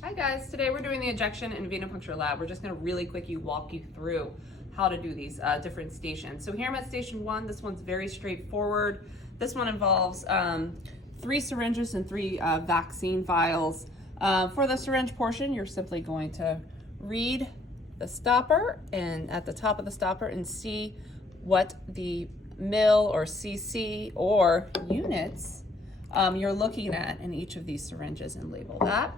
Hi guys, today we're doing the injection and venipuncture lab. We're just going to really quickly walk you through how to do these different stations. So here I'm at station 1. This one's very straightforward. This one involves 3 syringes and 3 vaccine vials. For the syringe portion, you're simply going to read the stopper and at the top of the stopper and see what the mil or cc or units you're looking at in each of these syringes and label that.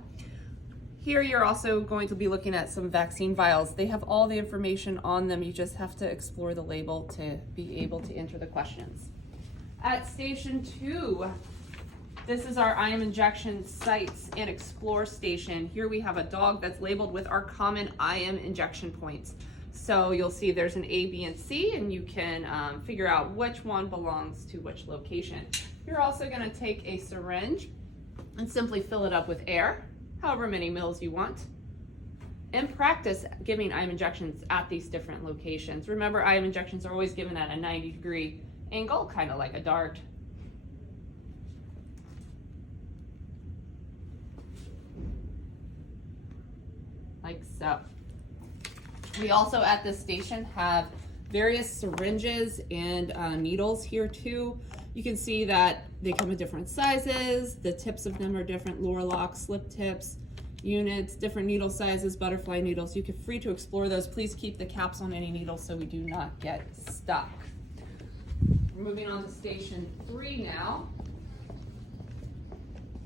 Here you're also going to be looking at some vaccine vials. They have all the information on them. You just have to explore the label to be able to enter the questions. At station 2, this is our IM injection sites and explore station. Here we have a dog that's labeled with our common IM injection points. So you'll see there's an A, B, and C, and you can figure out which one belongs to which location. You're also going to take a syringe and simply fill it up with air, however many mils you want, and practice giving IM injections at these different locations. Remember, IM injections are always given at a 90-degree angle, kind of like a dart. Like so. We also at this station have various syringes and needles here too. You can see that they come in different sizes. The tips of them are different, Lower lock, slip tips, units, different needle sizes, butterfly needles. You can free to explore those. Please keep the caps on any needles so we do not get stuck. We're moving on to station 3 now.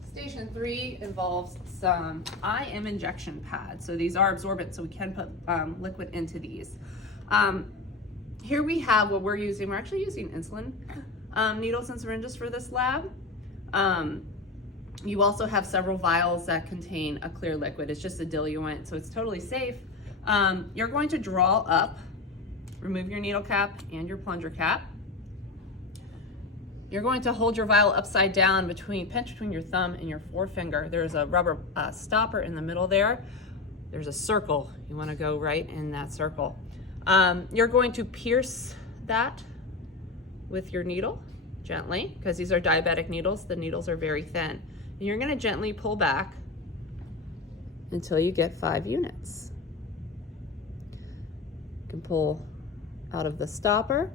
Station 3 involves some IM injection pads. So these are absorbent, so we can put liquid into these. Here we have what we're using. We're actually using insulin needles and syringes for this lab. You also have several vials that contain a clear liquid. It's just a diluent, so it's totally safe. You're going to draw up, remove your needle cap and your plunger cap. You're going to hold your vial upside down, pinch between your thumb and your forefinger. There's a rubber stopper in the middle there. There's a circle. You want to go right in that circle. You're going to pierce that with your needle gently, because these are diabetic needles. The needles are very thin. And you're going to gently pull back until you get 5 units. You can pull out of the stopper.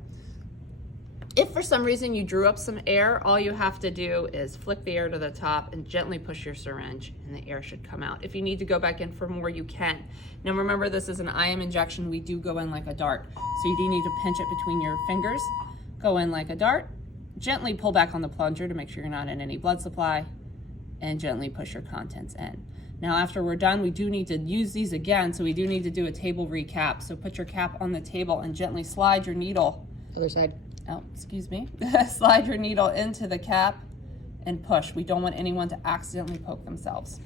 If for some reason you drew up some air, all you have to do is flick the air to the top and gently push your syringe and the air should come out. If you need to go back in for more, you can. Now remember, this is an IM injection. We do go in like a dart. So you do need to pinch it between your fingers, go in like a dart, gently pull back on the plunger to make sure you're not in any blood supply, and gently push your contents in. Now after we're done, we do need to use these again, so we do need to do a table recap. So put your cap on the table and gently slide your needle. Other side. Oh, excuse me. Slide your needle into the cap and push. We don't want anyone to accidentally poke themselves.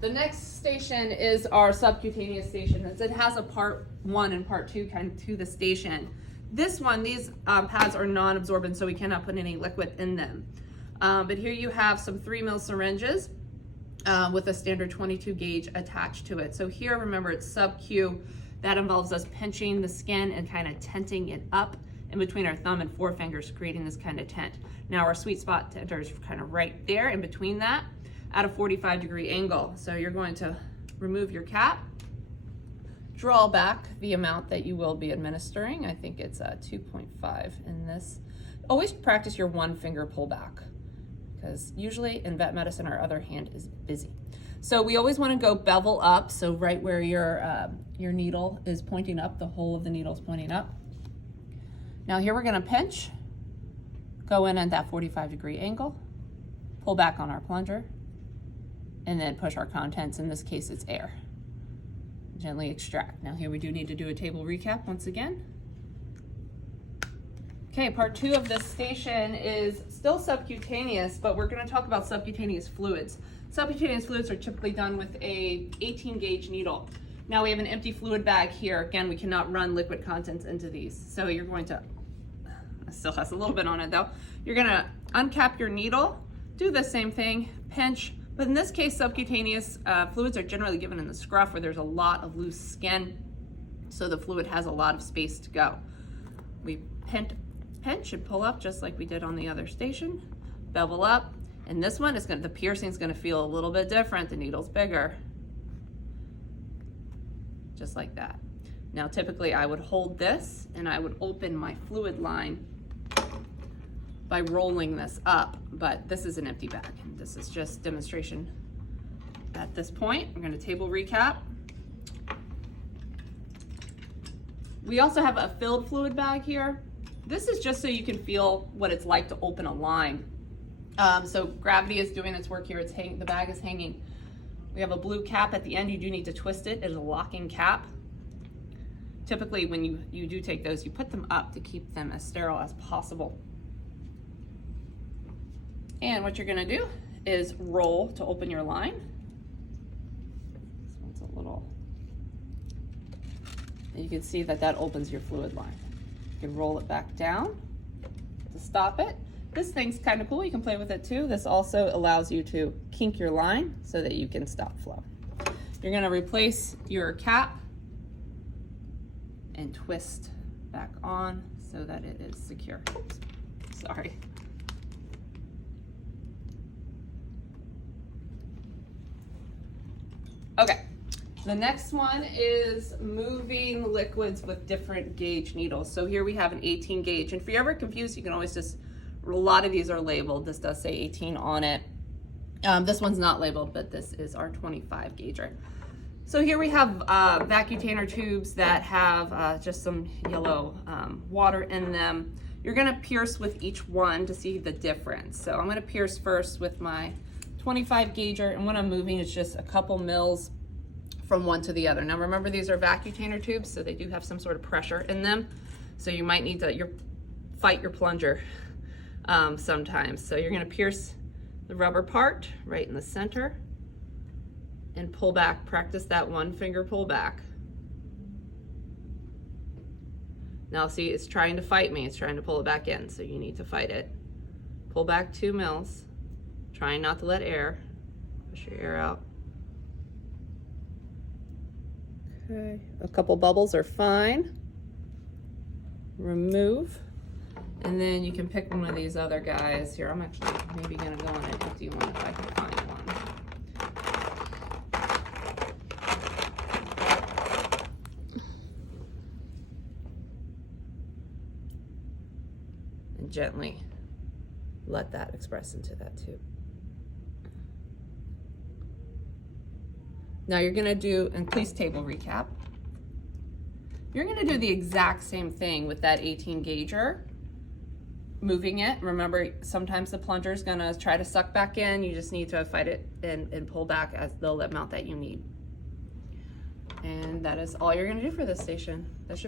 The next station is our subcutaneous station. It has a part 1 and part 2 kind of to the station. This one, these pads are non-absorbent, so we cannot put any liquid in them. But here you have some 3 mil syringes with a standard 22 gauge attached to it. So here, remember, it's sub-Q. That involves us pinching the skin and kind of tenting it up in between our thumb and forefingers, creating this kind of tent. Now our sweet spot tenter is kind of right there in between that at a 45-degree angle. So you're going to remove your cap, draw back the amount that you will be administering. I think it's 2.5 in this. Always practice your 1-finger pullback, because usually in vet medicine our other hand is busy. So we always want to go bevel up, so right where your needle is pointing up, the whole of the needle is pointing up. Now here we're going to pinch, go in at that 45-degree angle, pull back on our plunger, and then push our contents. In this case, it's air. Gently extract. Now here we do need to do a table recap once again. Okay, part 2 of this station is still subcutaneous, but we're going to talk about subcutaneous fluids. Subcutaneous fluids are typically done with a 18 gauge needle. Now we have an empty fluid bag here. Again, we cannot run liquid contents into these. So you're going to, it still has a little bit on it though. You're going to uncap your needle, do the same thing, pinch, but in this case, subcutaneous fluids are generally given in the scruff where there's a lot of loose skin, so the fluid has a lot of space to go. We pinch and pull up just like we did on the other station, bevel up, And this one is the piercing is gonna feel a little bit different, the needle's bigger. Just like that. Now typically I would hold this and I would open my fluid line by rolling this up, but this is an empty bag. This is just demonstration at this point. We're gonna table recap. We also have a filled fluid bag here. This is just so you can feel what it's like to open a line. So gravity is doing its work here. The bag is hanging. We have a blue cap at the end. You do need to twist it. It is a locking cap. Typically when you do take those, you put them up to keep them as sterile as possible. And what you're gonna do is roll to open your line. This one's a little, and you can see that opens your fluid line. You can roll it back down to stop it. This thing's kind of cool, you can play with it too. This also allows you to kink your line so that you can stop flow. You're gonna replace your cap and twist back on so that it is secure. Oops, sorry. Okay, the next one is moving liquids with different gauge needles. So here we have an 18 gauge, and if you're ever confused, you can always just, a lot of these are labeled. This does say 18 on it. This one's not labeled, but this is our 25 gauger. So here we have vacutainer tubes that have just some yellow water in them. You're gonna pierce with each one to see the difference. So I'm gonna pierce first with my 25 gauger, and when I'm moving, it's just a couple mils from one to the other. Now remember, these are vacutainer tubes, so they do have some sort of pressure in them. So you might need to fight your plunger sometimes. So you're gonna pierce the rubber part right in the center and pull back. Practice that one finger pull back. Now see, it's trying to fight me. It's trying to pull it back in, so you need to fight it. Pull back 2 mils. Trying not to let air, push your air out. Okay, a couple bubbles are fine. Remove, and then you can pick one of these other guys. Here, I'm actually maybe gonna go on an empty one if I can find one. And gently let that express into that tube. Now you're gonna do, and please table recap. You're gonna do the exact same thing with that 18 gauger, moving it. Remember, sometimes the plunger is gonna try to suck back in. You just need to fight it and pull back as the amount that you need. And that is all you're gonna do for this station. That should